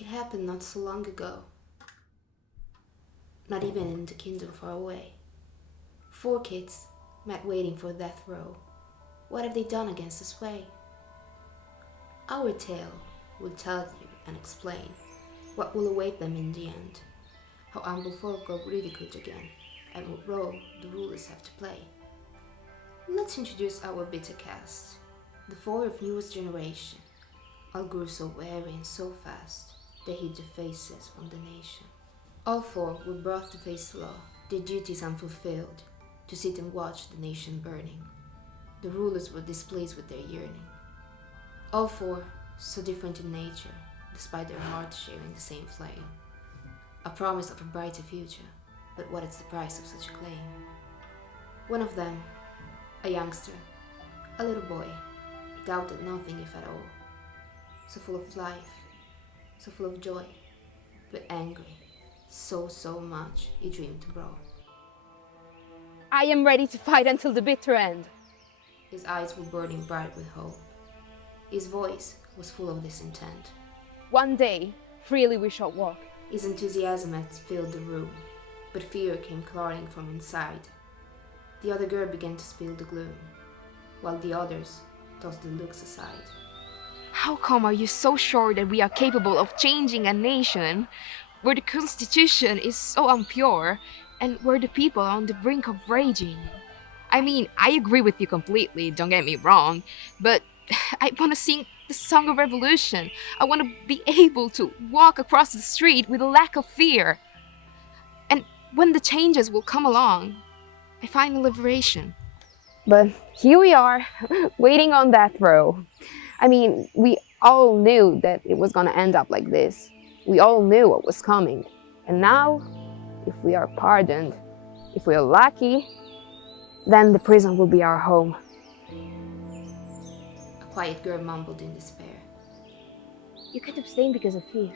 It happened not so long ago, not even in the kingdom far away. Four kids met waiting for death row. What have they done against the sway? Our tale will tell you and explain what will await them in the end, how humble folk are ridiculed again, and what role the rulers have to play. Let's introduce our bitter cast, the four of newest generation, all grew so weary and so fast, they hid their faces from the nation. All four were brought to face the law, their duties unfulfilled, to sit and watch the nation burning. The rulers were displeased with their yearning. All four, so different in nature, despite their hearts sharing the same flame. A promise of a brighter future, but what is the price of such a claim? One of them, a youngster, a little boy, he doubted nothing if at all. So full of life, so full of joy, but angry, so much he dreamed to grow. I am ready to fight until the bitter end. His eyes were burning bright with hope. His voice was full of this intent. One day, freely we shall walk. His enthusiasm had filled the room, but fear came clawing from inside. The other girl began to spill the gloom, while the others tossed their looks aside. How come are you so sure that we are capable of changing a nation where the constitution is so impure and where the people are on the brink of raging? I mean, I agree with you completely, don't get me wrong, but I want to sing the song of revolution. I want to be able to walk across the street with a lack of fear. And when the changes will come along, I find the liberation. But here we are, waiting on death row. I mean, we all knew that it was gonna end up like this. We all knew what was coming. And now, if we are pardoned, if we are lucky, then the prison will be our home. A quiet girl mumbled in despair. You can't abstain because of fear.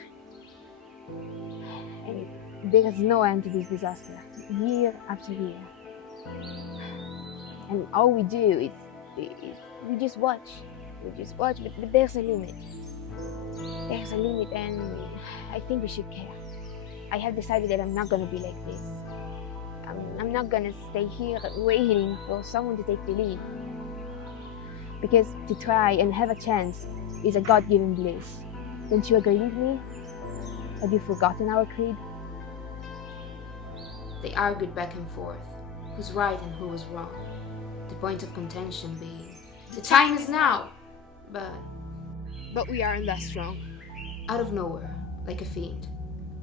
And there is no end to this disaster, year after year. And all we do is we just watch. We just watch, but there's a limit. There's a limit, and I think we should care. I have decided that I'm not gonna be like this. I'm not gonna stay here waiting for someone to take the lead. Because to try and have a chance is a God-given bliss. Don't you agree with me? Have you forgotten our creed? They argued back and forth, who's right and who was wrong. The point of contention being, the time is now! But we aren't that strong. out of nowhere, like a fiend,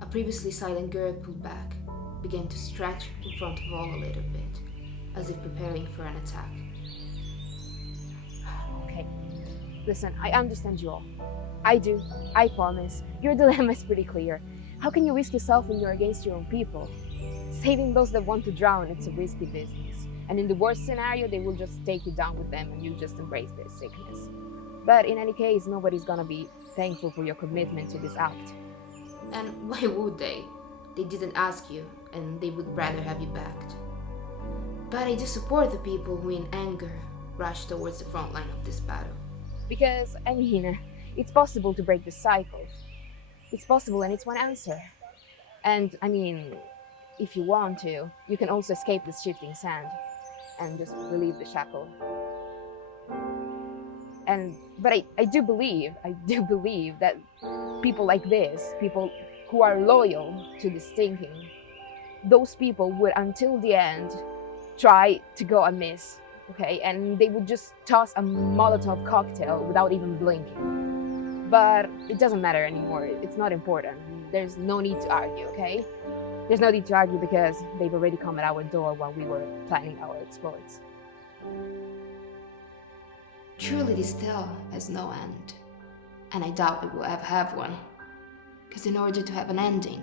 a previously silent girl pulled back, began to stretch in front of all a little bit, as if preparing for an attack. Okay, listen, I understand you all. I do, I promise. Your dilemma is pretty clear. How can you risk yourself when you're against your own people? Saving those that want to drown, it's a risky business. And in the worst scenario, they will just take you down with them and you just embrace their sickness. But in any case, nobody's gonna be thankful for your commitment to this act. And why would they? They didn't ask you, and they would rather have you backed. But I do support the people who in anger rush towards the front line of this battle. Because, I mean, it's possible to break the cycle. It's possible, and it's one answer. And, I mean, if you want to, you can also escape this shifting sand and just relieve the shackle. But I do believe that people like this, people who are loyal to this thinking, those people would, until the end, try to go amiss, okay? And they would just toss a Molotov cocktail without even blinking. But it doesn't matter anymore. It's not important. There's no need to argue, okay? There's no need to argue because they've already come at our door while we were planning our exploits. Truly, this tale has no end, and I doubt it will ever have one. Because in order to have an ending,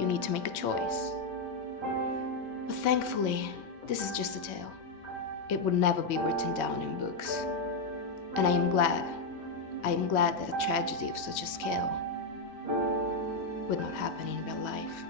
you need to make a choice. But thankfully, this is just a tale. It would never be written down in books. And I am glad that a tragedy of such a scale would not happen in real life.